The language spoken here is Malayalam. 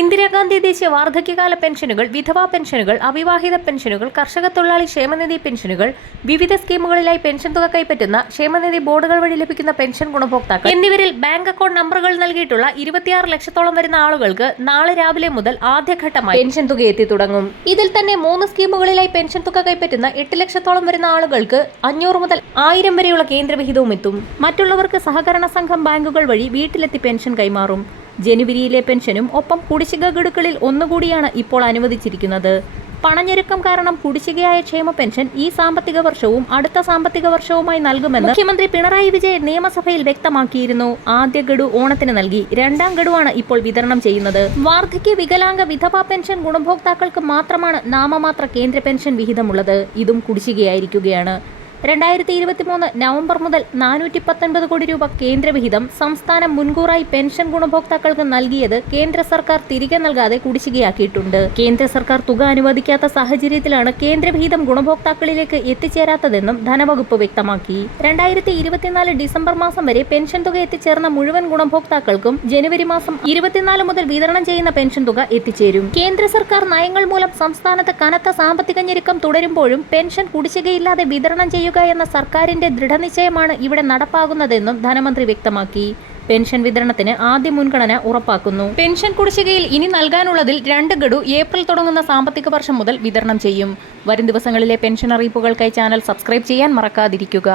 ഇന്ദിരാഗാന്ധി ദേശീയ വാർദ്ധക്യകാല പെൻഷനുകൾ വിധവാ പെൻഷനുകൾ അവിവാഹിത പെൻഷനുകൾ കർഷക തൊഴിലാളി ക്ഷേമനിധി പെൻഷനുകൾ വിവിധ സ്കീമുകളിലായി പെൻഷൻ തുക കൈപ്പറ്റുന്ന ക്ഷേമനിധി ബോർഡുകൾ വഴി ലഭിക്കുന്ന പെൻഷൻ ഗുണഭോക്താക്കൾ എന്നിവരിൽ ബാങ്ക് അക്കൗണ്ട് നമ്പറുകൾ നൽകിയിട്ടുള്ള ഇരുപത്തിയാറ് ലക്ഷത്തോളം വരുന്ന ആളുകൾക്ക് നാളെ രാവിലെ മുതൽ ആദ്യഘട്ടമായി പെൻഷൻ തുക എത്തി തുടങ്ങും. ഇതിൽ തന്നെ മൂന്ന് സ്കീമുകളിലായി പെൻഷൻ തുക കൈപ്പറ്റുന്ന എട്ട് ലക്ഷത്തോളം വരുന്ന ആളുകൾക്ക് അഞ്ഞൂറ് മുതൽ ആയിരം വരെയുള്ള കേന്ദ്രവിഹിതവും എത്തും. മറ്റുള്ളവർക്ക് സഹകരണ സംഘം ബാങ്കുകൾ വഴി വീട്ടിലെത്തി പെൻഷൻ കൈമാറും. ജനുവരിയിലെ പെൻഷനും ഒപ്പം കുടിശ്ശിക ഗഡുക്കളിൽ ഒന്നുകൂടിയാണ് ഇപ്പോൾ അനുവദിച്ചിരിക്കുന്നത്. പണഞ്ഞെരുക്കം കാരണം കുടിശ്ശികയായ ക്ഷേമ പെൻഷൻ ഈ സാമ്പത്തിക വർഷവും അടുത്ത സാമ്പത്തിക വർഷവുമായി നൽകുമെന്ന് മുഖ്യമന്ത്രി പിണറായി വിജയൻ നിയമസഭയിൽ വ്യക്തമാക്കിയിരുന്നു. ആദ്യ ഗഡു ഓണത്തിന് നൽകി രണ്ടാം ഗഡുവാണ് ഇപ്പോൾ വിതരണം ചെയ്യുന്നത്. വാർദ്ധക്യ വികലാംഗ വിധവാ പെൻഷൻ ഗുണഭോക്താക്കൾക്ക് മാത്രമാണ് നാമമാത്ര കേന്ദ്ര പെൻഷൻ വിഹിതമുള്ളത്. ഇതും കുടിശ്ശികയായിരിക്കുകയാണ്. രണ്ടായിരത്തി ഇരുപത്തിമൂന്ന് നവംബർ മുതൽ നാനൂറ്റി പത്തൊൻപത് കോടി രൂപ കേന്ദ്രവിഹിതം സംസ്ഥാനം മുൻകൂറായി പെൻഷൻ ഗുണഭോക്താക്കൾക്ക് നൽകിയത് കേന്ദ്ര സർക്കാർ തിരികെ നൽകാതെ കുടിശ്ശികയാക്കിയിട്ടുണ്ട്. കേന്ദ്ര സർക്കാർ തുക അനുവദിക്കാത്ത സാഹചര്യത്തിലാണ് കേന്ദ്രവിഹിതം ഗുണഭോക്താക്കളിലേക്ക് എത്തിച്ചേരാത്തതെന്നും ധനവകുപ്പ് വ്യക്തമാക്കി. രണ്ടായിരത്തി ഇരുപത്തിനാല് ഡിസംബർ മാസം വരെ പെൻഷൻ തുക എത്തിച്ചേർന്ന മുഴുവൻ ഗുണഭോക്താക്കൾക്കും ജനുവരി മാസം ഇരുപത്തിനാല് മുതൽ വിതരണം ചെയ്യുന്ന പെൻഷൻ തുക എത്തിച്ചേരും. കേന്ദ്ര സർക്കാർ നയങ്ങൾ മൂലം സംസ്ഥാനത്ത് കനത്ത സാമ്പത്തിക ഞെരുക്കം തുടരുമ്പോഴും പെൻഷൻ കുടിശ്ശികയില്ലാതെ വിതരണം ചെയ്യുക എന്ന സർക്കാരിന്റെ ദൃഢനിശ്ചയമാണ് ഇവിടെ നടപ്പാകുന്നതെന്നും ധനമന്ത്രി വ്യക്തമാക്കി. പെൻഷൻ വിതരണത്തിന് ആദ്യ മുൻഗണന ഉറപ്പാക്കുന്നു. പെൻഷൻ കുടിശ്ശികയിൽ ഇനി നൽകാനുള്ളതിൽ രണ്ട് ഗഡു ഏപ്രിൽ തുടങ്ങുന്ന സാമ്പത്തിക വർഷം മുതൽ വിതരണം ചെയ്യും. വരും ദിവസങ്ങളിലെ പെൻഷൻ അറിയിപ്പുകൾക്കായി ചാനൽ സബ്സ്ക്രൈബ് ചെയ്യാൻ മറക്കാതിരിക്കുക.